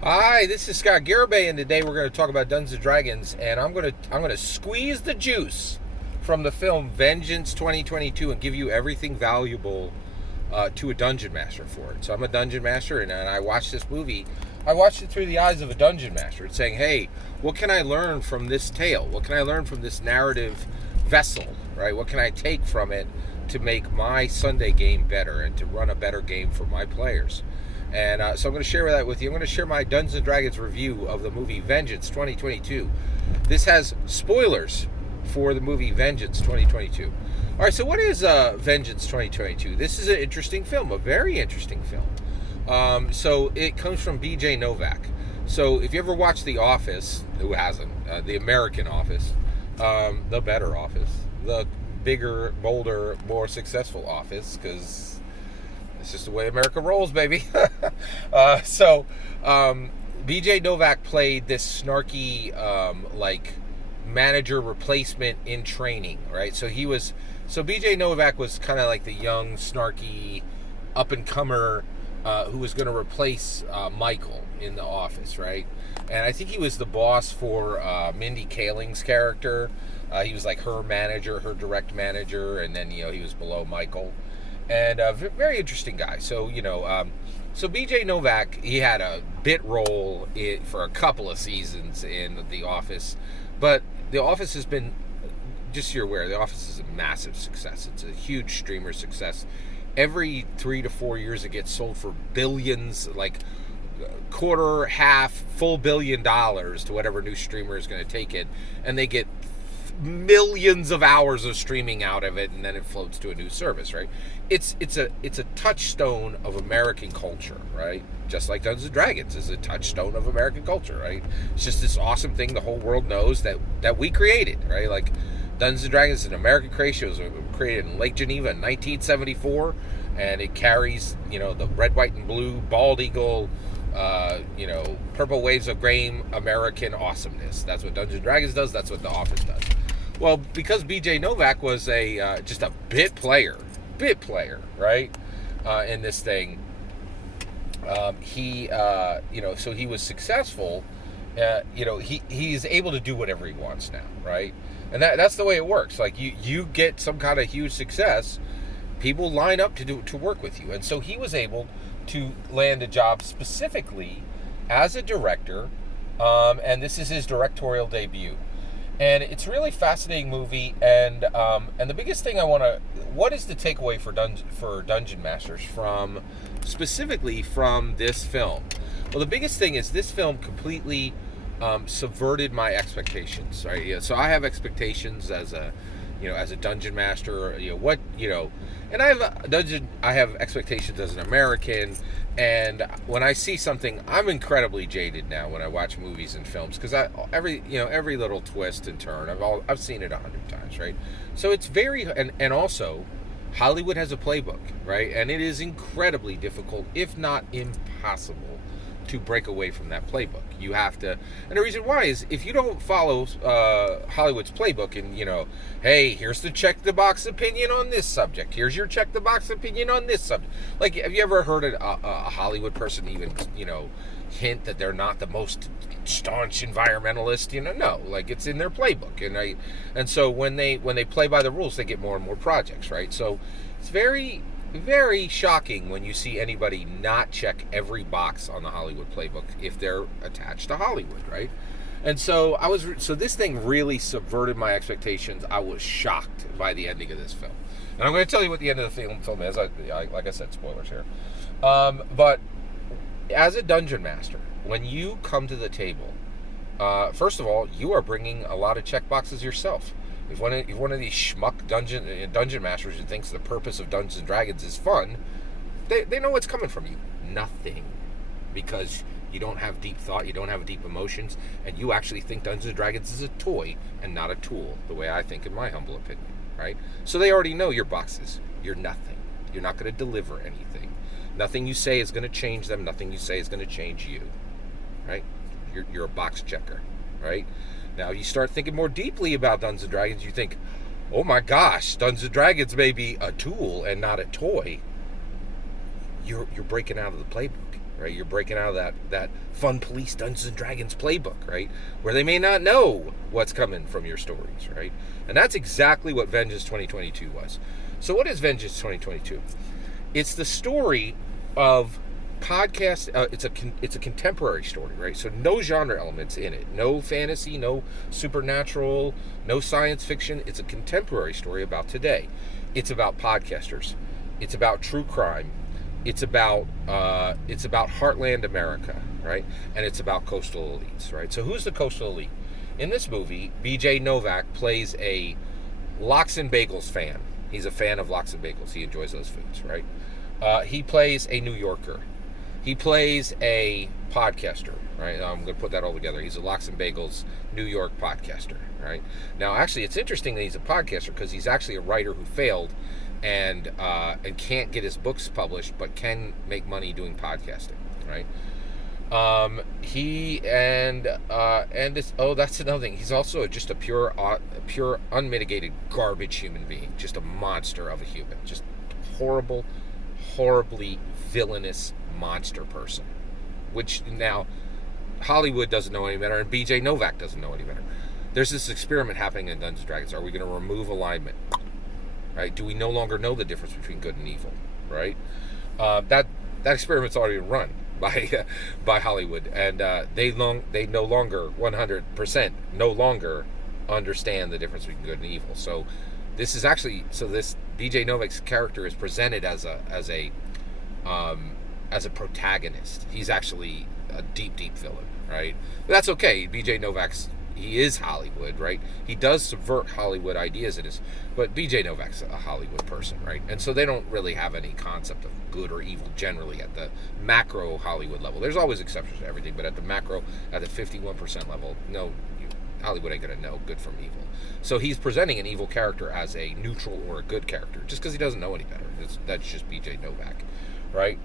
Hi, this is Scott Garibay, and today we're going to talk about Dungeons and Dragons, and I'm going to squeeze the juice from the film Vengeance 2022 and give you everything valuable to a dungeon master for it. So I'm a dungeon master, and I watched this movie. I watched it through the eyes of a dungeon master. It's saying, hey, what can I learn from this tale? What can I learn from this narrative vessel? Right? What can I take from it to make my Sunday game better and to run a better game for my players? And so I'm going to share that with you. I'm going to share my Dungeons and Dragons review of the movie Vengeance 2022. This has spoilers for the movie Vengeance 2022. All right, so what is Vengeance 2022? This is an interesting film, a very interesting film. So it comes from B.J. Novak. So if you ever watch The Office, who hasn't? The American Office, the better Office, the bigger, bolder, more successful Office, because it's just the way America rolls, baby. So, B.J. Novak played this snarky, manager replacement in training, right? So B.J. Novak was kind of like the young, snarky, up and comer who was going to replace Michael in the office, right? And I think he was the boss for Mindy Kaling's character. He was like her manager, her direct manager, and then he was below Michael. And a very interesting guy. So so B.J. Novak, he had a bit role for a couple of seasons in The Office, but The Office has been, just so you're aware, The Office is a massive success. It's a huge streamer success. Every 3 to 4 years, it gets sold for billions, like quarter, half, full $1 billion to whatever new streamer is going to take it, and they get millions of hours of streaming out of it, and then it floats to a new service, right? It's a touchstone of American culture, right? Just like Dungeons and Dragons is a touchstone of American culture, right? It's just this awesome thing the whole world knows that we created, right? Like Dungeons and Dragons is an American creation. It was created in Lake Geneva in 1974, and it carries the red, white, and blue bald eagle. Purple waves of grain, American awesomeness. That's what Dungeons and Dragons does. That's what The Office does. Well, because B.J. Novak was just a bit player, right, in this thing, so he was successful. He's able to do whatever he wants now, right? And that's the way it works. Like you get some kind of huge success, people line up to work with you, and so he was able to land a job specifically as a director, and this is his directorial debut. And it's a really fascinating movie, and the biggest thing what is the takeaway for Dungeon Masters specifically from this film? Well, the biggest thing is this film completely subverted my expectations, right? Yeah, so I have expectations as a dungeon master, and I have expectations as an American, and when I see something, I'm incredibly jaded now when I watch movies and films, because every little twist and turn, I've seen it 100 times, right? So it's and also Hollywood has a playbook, right? And it is incredibly difficult, if not impossible, to break away from that playbook. You have to, and the reason why is if you don't follow Hollywood's playbook, and hey, here's the check the box opinion on this subject. Here's your check the box opinion on this subject. Like, have you ever heard a Hollywood person even hint that they're not the most staunch environmentalist? No, like it's in their playbook, and so when they play by the rules, they get more and more projects, right? So it's very, very shocking when you see anybody not check every box on the Hollywood playbook if they're attached to Hollywood, right? And so this thing really subverted my expectations. I was shocked by the ending of this film, and I'm going to tell you what the end of the film is. Like I said, spoilers here. But as a dungeon master, when you come to the table, first of all, you are bringing a lot of check boxes yourself. If one of these schmuck dungeon masters who thinks the purpose of Dungeons and Dragons is fun, they know what's coming from you. Nothing. Because you don't have deep thought, you don't have deep emotions, and you actually think Dungeons and Dragons is a toy and not a tool, the way I think, in my humble opinion, right? So they already know your boxes. You're nothing. You're not going to deliver anything. Nothing you say is going to change them. Nothing you say is going to change you, right? You're a box checker, right? Now you start thinking more deeply about Dungeons and Dragons, you think, oh my gosh, Dungeons and Dragons may be a tool and not a toy. You're breaking out of the playbook. right? You're breaking out of that fun police Dungeons and Dragons playbook, right? Where they may not know what's coming from your stories, right? And that's exactly what Vengeance 2022 was. So what is Vengeance 2022? It's the story of podcast. It's a contemporary story, right? So no genre elements in it, no fantasy, no supernatural, no science fiction. It's a contemporary story about today. It's about podcasters. It's about true crime. It's about heartland America, right? And it's about coastal elites, right? So who's the coastal elite? In this movie, B.J. Novak plays a Lox and Bagels fan. He's a fan of Lox and Bagels. He enjoys those foods, right? He plays a New Yorker. He plays a podcaster, right? I'm going to put that all together. He's a Lox and Bagels New York podcaster, right? Now, actually, it's interesting that he's a podcaster because he's actually a writer who failed and can't get his books published, but can make money doing podcasting, right? That's another thing. He's also just a pure, unmitigated garbage human being, just a monster of a human, just horribly villainous monster person. Which now Hollywood doesn't know any better, and B.J. Novak doesn't know any better. There's this experiment happening in Dungeons and Dragons. Are we going to remove alignment? Right? Do we no longer know the difference between good and evil? Right? That experiment's already run by Hollywood, and they no longer 100% no longer understand the difference between good and evil. So this B.J. Novak's character is presented as a protagonist. He's actually a deep villain, right? But that's okay. B.J. Novak's, he is Hollywood, right? He does subvert Hollywood ideas in his, but B.J. Novak's a Hollywood person, right? And so they don't really have any concept of good or evil generally at the macro Hollywood level. There's always exceptions to everything, but at the macro, at the 51% level, no, Hollywood ain't gonna know good from evil. So he's presenting an evil character as a neutral or a good character, just because he doesn't know any better. That's just B.J. Novak, right?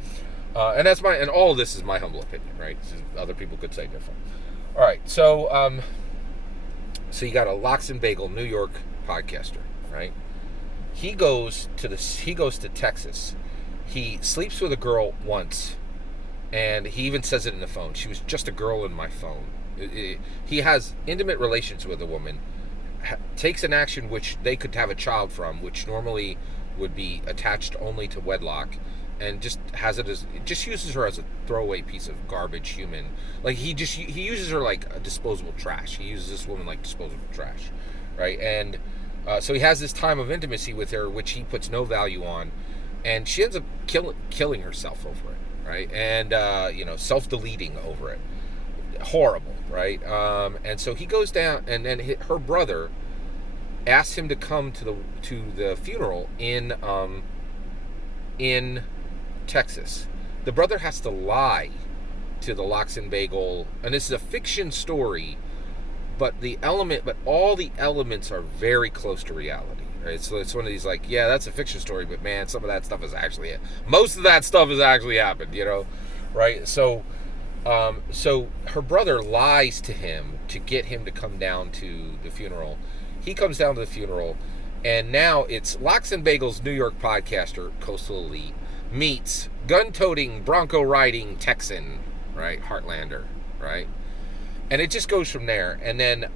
And all of this is my humble opinion, right? Other people could say different. All right, so you got a Lox and Bagel New York podcaster, right? He goes to Texas. He sleeps with a girl once, and he even says it in the phone. She was just a girl in my phone. He has intimate relations with a woman, takes an action which they could have a child from, which normally would be attached only to wedlock, and just uses her as a throwaway piece of garbage human. Like he uses her like a disposable trash. He uses this woman like disposable trash, right? And so he has this time of intimacy with her, which he puts no value on, and she ends up killing herself over it, right? And self-deleting over it. Horrible, right? And so he goes down, and then her brother asks him to come to the funeral in Texas. The brother has to lie to the Lox and Bagel, and this is a fiction story, but all the elements are very close to reality, right? So it's one of these like, yeah, that's a fiction story, but man, some of that stuff is actually most of that stuff has actually happened, right? So her brother lies to him to get him to come down to the funeral. He comes down to the funeral, and now it's Lox and Bagel's New York podcaster, Coastal Elite, meets gun-toting, Bronco-riding Texan, right, Heartlander, right? And it just goes from there. And then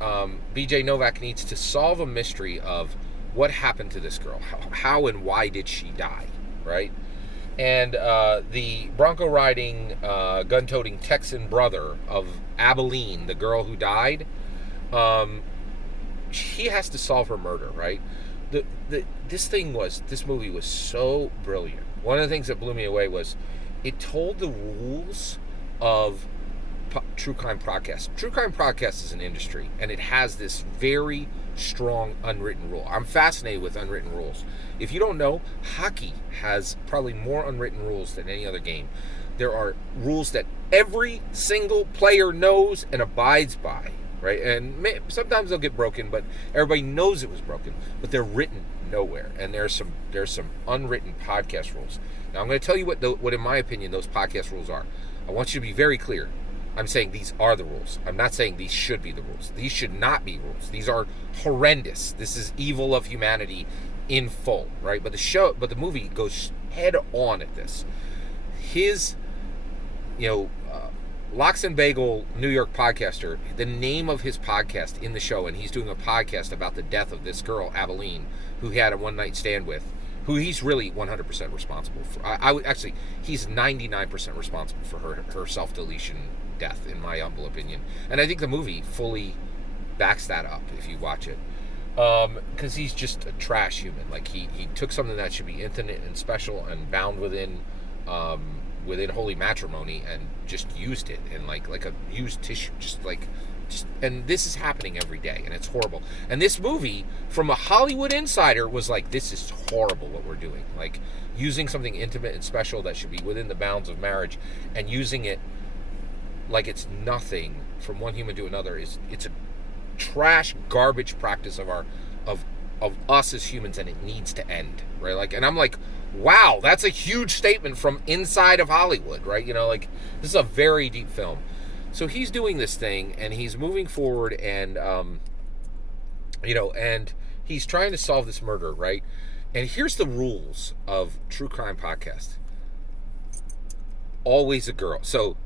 B.J. Novak needs to solve a mystery of what happened to this girl. How and why did she die, right? And the Bronco-riding, gun-toting Texan brother of Abilene, the girl who died, he has to solve her murder, right? This movie was so brilliant. One of the things that blew me away was it told the rules of true crime podcasts. True crime podcasts is an industry, and it has this very strong unwritten rule. I'm fascinated with unwritten rules. If you don't know, hockey has probably more unwritten rules than any other game. There are rules that every single player knows and abides by, right? And sometimes they'll get broken, but everybody knows it was broken, but they're written nowhere. And there's some unwritten podcast rules. Now I'm going to tell you what in my opinion those podcast rules are. I want you to be very clear. I'm saying these are the rules. I'm not saying these should be the rules. These should not be rules. These are horrendous. This is evil of humanity in full, right? But the movie goes head on at this. Lox and Bagel, New York podcaster, the name of his podcast in the show, and he's doing a podcast about the death of this girl, Aveline, who he had a one-night stand with, who he's really 100% responsible for. I would actually, he's 99% responsible for her self-deletion death, in my humble opinion. And I think the movie fully backs that up if you watch it. Because he's just a trash human. Like, he took something that should be intimate and special and bound within holy matrimony and just used it, and like a used tissue, and this is happening every day, and it's horrible. And this movie, from a Hollywood insider, was like, this is horrible what we're doing, like using something intimate and special that should be within the bounds of marriage and using it like it's nothing from one human to another. It's a trash garbage practice of us as humans, and it needs to end, right? Like, and I'm like, wow, that's a huge statement from inside of Hollywood, right? Like, this is a very deep film. So he's doing this thing, and he's moving forward, and and he's trying to solve this murder, right? And here's the rules of true crime podcast. Always a girl. So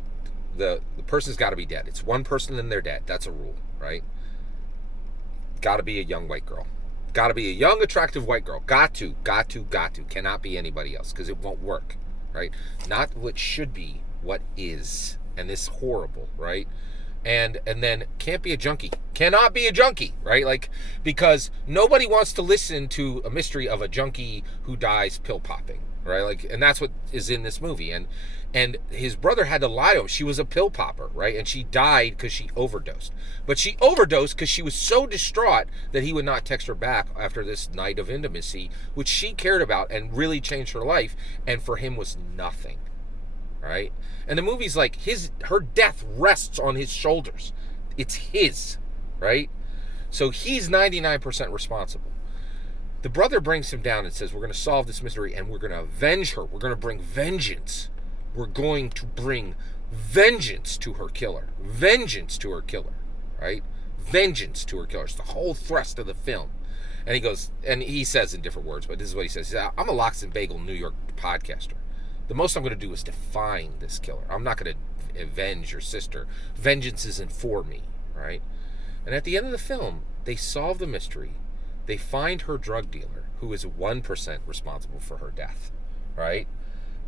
the person's got to be dead. It's one person and they're dead. That's a rule, right? Got to be a young white girl. Got to be a young, attractive white girl. Got to. Cannot be anybody else, because it won't work, right? Not what should be, what is. And this is horrible, right? And then can't be a junkie. Cannot be a junkie, right? Like, because nobody wants to listen to a mystery of a junkie who dies pill popping, right? Like, and that's what is in this movie. And his brother had to lie to him. She was a pill popper, right? And she died because she overdosed. But she overdosed because she was so distraught that he would not text her back after this night of intimacy, which she cared about and really changed her life, and for him was nothing, right? And the movie's like, her death rests on his shoulders. It's his, right? So he's 99% responsible. The brother brings him down and says, we're going to solve this mystery, and we're going to avenge her. We're going to bring vengeance. We're going to bring vengeance to her killer. Vengeance to her killer, right? Vengeance to her killer. It's the whole thrust of the film. And he goes, and he says in different words, but this is what he says. He says, I'm a Lox and Bagel New York podcaster. The most I'm going to do is to find this killer. I'm not going to avenge your sister. Vengeance isn't for me, right? And at the end of the film, they solve the mystery. They find her drug dealer, who is 1% responsible for her death, right?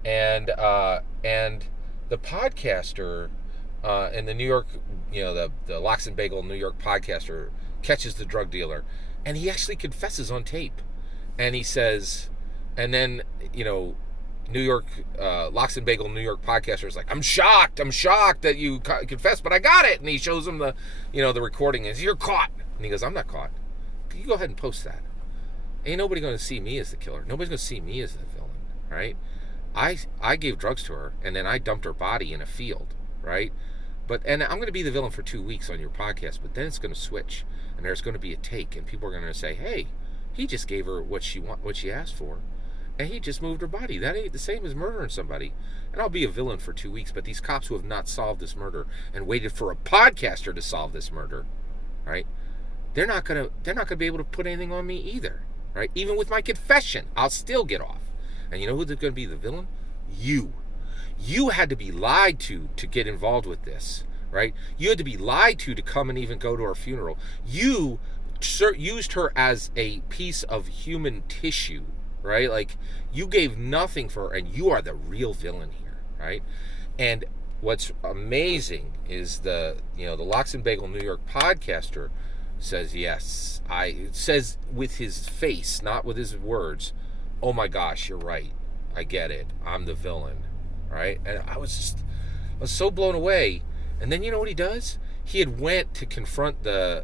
And the podcaster in the New York, the Lox and Bagel New York podcaster catches the drug dealer, and he actually confesses on tape. And he says, and then, New York, Lox and Bagel New York podcaster is like, I'm shocked that you confessed, but I got it. And he shows him the recording, and you're caught. And he goes, I'm not caught. You go ahead and post that. Ain't nobody going to see me as the killer. Nobody's going to see me as the villain, right? I gave drugs to her, and then I dumped her body in a field, right? And I'm going to be the villain for 2 weeks on your podcast, but then it's going to switch, and there's going to be a take, and people are going to say, hey, he just gave her what she asked for, and he just moved her body. That ain't the same as murdering somebody. And I'll be a villain for 2 weeks, but these cops who have not solved this murder and waited for a podcaster to solve this murder, right? They're not gonna be able to put anything on me either, right? Even with my confession, I'll still get off. And you know who's going to be the villain? You. You had to be lied to get involved with this, right? You had to be lied to come and even go to her funeral. You used her as a piece of human tissue, right? Like, you gave nothing for her, and you are the real villain here, right? And what's amazing is the Lox and Bagel New York podcaster says, yes, says with his face, not with his words, oh my gosh, you're right. I get it. I'm the villain, right? And I was so blown away. And then you know what he does? He had went to confront the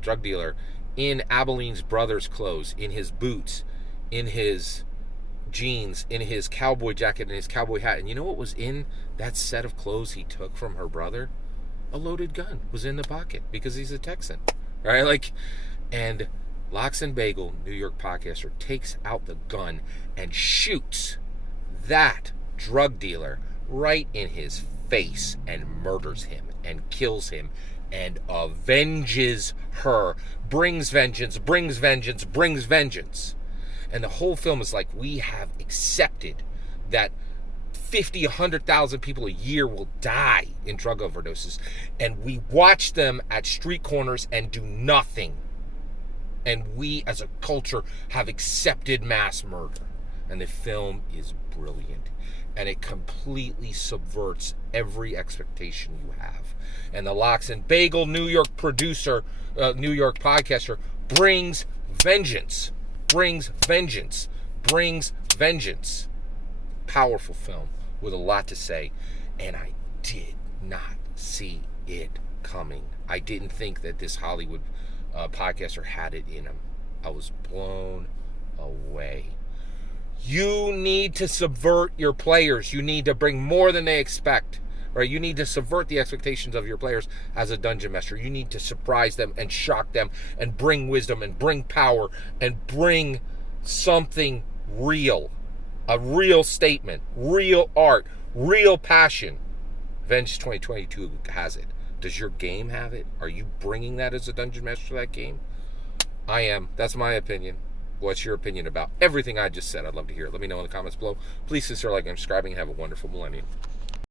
drug dealer in Abeline's brother's clothes, in his boots, in his jeans, in his cowboy jacket, and his cowboy hat. And you know what was in that set of clothes he took from her brother? A loaded gun was in the pocket, because he's a Texan, right? Like, and Lox and Bagel, New York podcaster, takes out the gun and shoots that drug dealer right in his face and murders him and kills him and avenges her. Brings vengeance. And the whole film is like, we have accepted that 50, 100,000 people a year will die in drug overdoses. And we watch them at street corners and do nothing. And we, as a culture, have accepted mass murder. And the film is brilliant. And it completely subverts every expectation you have. And the Lox and Bagel New York producer, New York podcaster, brings vengeance. Brings vengeance. Brings vengeance. Powerful film with a lot to say. And I did not see it coming. I didn't think that this Hollywood podcaster had it in him. I was blown away. You need to subvert your players. You need to bring more than they expect. Right? You need to subvert the expectations of your players as a dungeon master. You need to surprise them and shock them and bring wisdom and bring power and bring something real. A real statement, real art, real passion. Vengeance 2022 has it. Does your game have it? Are you bringing that as a dungeon master to that game? I am. That's my opinion. What's your opinion about everything I just said? I'd love to hear it. Let me know in the comments below. Please consider liking and subscribing. Have a wonderful millennium.